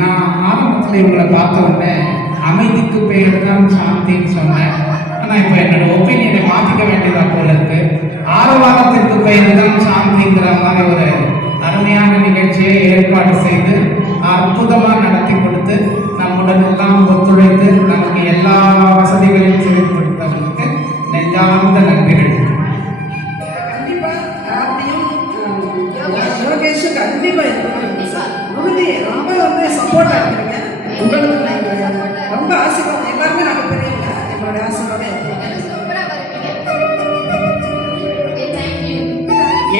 நான் ஆரம்பத்தில் இவங்களை பார்த்த உடனே அமைதிக்கு பெயர் தான் சாந்தின்னு சொன்னேன். ஆனால் இப்போ என்னோட ஒப்பீனியனை மாற்றிக்க வேண்டியதா போல இருக்கு. ஆரவாரத்திற்கு பெயர் தான் சாந்திங்கிற மாதிரி ஒரு அருமையான நிகழ்ச்சியை ஏற்பாடு செய்து அற்புதமாக நடத்தி கொடுத்து நம்முடன் எல்லாம் ஒத்துழைத்து நமக்கு எல்லா வசதிகளையும் செய்து கொடுத்தவங்களுக்கு நெஞ்சார்ந்த நன்றிகள். கண்டிப்பா ரொம்ப வந்து சப்போர்ட்டா இருக்கீங்க. உங்களுக்கு ரொம்ப ஆசீர்வாதம். எல்லாருமே நாங்க பெரியவங்க, என்னோட ஆசீர்வாதம்.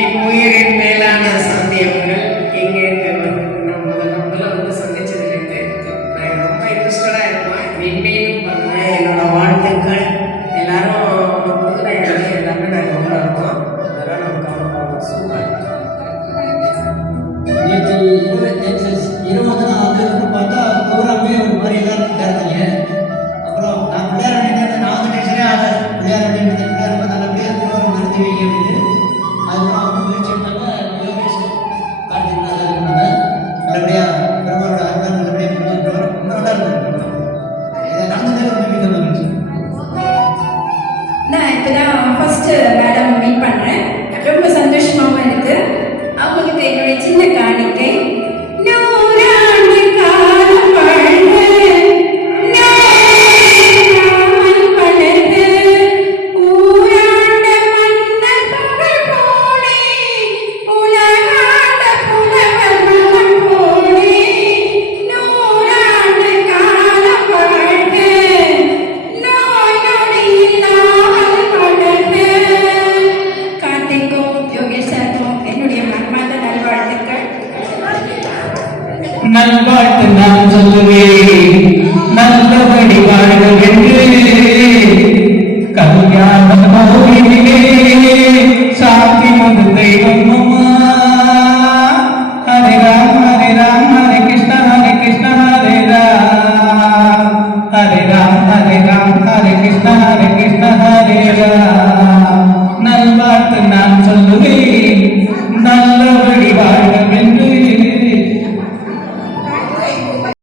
என் உயிரின் மேலான சந்தியவர்கள் இங்கே முதல்ல வந்து சந்திச்சதுலேருந்து நான் ரொம்ப இன்ட்ரெஸ்டடா இருப்பேன். மெயின்டைனும் பண்ணுவேன். என்னோட வாழ்த்துக்கள் எல்லாரும் புது எல்லாமே நாங்கள் ரொம்ப இருப்போம். அதெல்லாம் நமக்கு அவ்வளோ சூப்பர். நேற்று 20 நாள் பார்த்தா ப்ரோக்ராமே ஒரு மாதிரி எல்லாரும் தரீங்க. அப்புறம் நான் பிள்ளையார் அணிக்கிறேன், நான் வந்து டென்ஷனே ஆகலை. பிள்ளையார் அணிக்கிறது பிள்ளையார் ரொம்ப நல்லபடியாக ப்ரோக்ராம் நடத்தி வைக்க அப்படின்னு அதுக்கப்புறம் அவங்க முயற்சி பண்ணாங்க. கார்த்திக் நல்லா இருந்தாங்க. நல்லபடியாக பெருமாளோட அர்த்தம் நல்லபடியாக முடிஞ்சு ப்ரோக்ராம் ரொம்ப நல்லா இருக்கும். இதை நடந்ததே ரொம்ப மிக மகிழ்ச்சி. நான் இப்போ தான் ஃபர்ஸ்ட் மேடம் மீட் பண்ணுறேன். ரொம்ப சந்தோஷமாகவும் இருக்கு. அவங்களுக்கு என்னுடைய சின்ன காணிக்கை. நூறாண்டு காலம் வாழ்க, நாமம் வளர்க, ஊராண்ட மன்னர் புகழ் போலே, உலகாண்ட புலவர் மனம் போலே, நூறாண்டு காலம் வாழ்க, நோய் நொடி இல்லாமல் வளர்க. கார்த்திக்கும் யோகேஷ் சாருக்கும் என்னுடைய மனமார்ந்த நல்வாழ்த்துக்கள். நல்வாழ்த்து நான் சொல்லுவேன், நல்லபடி வாழ்க என்று. கல்யாண கோவிலே சாந்தி மது தெய்வம்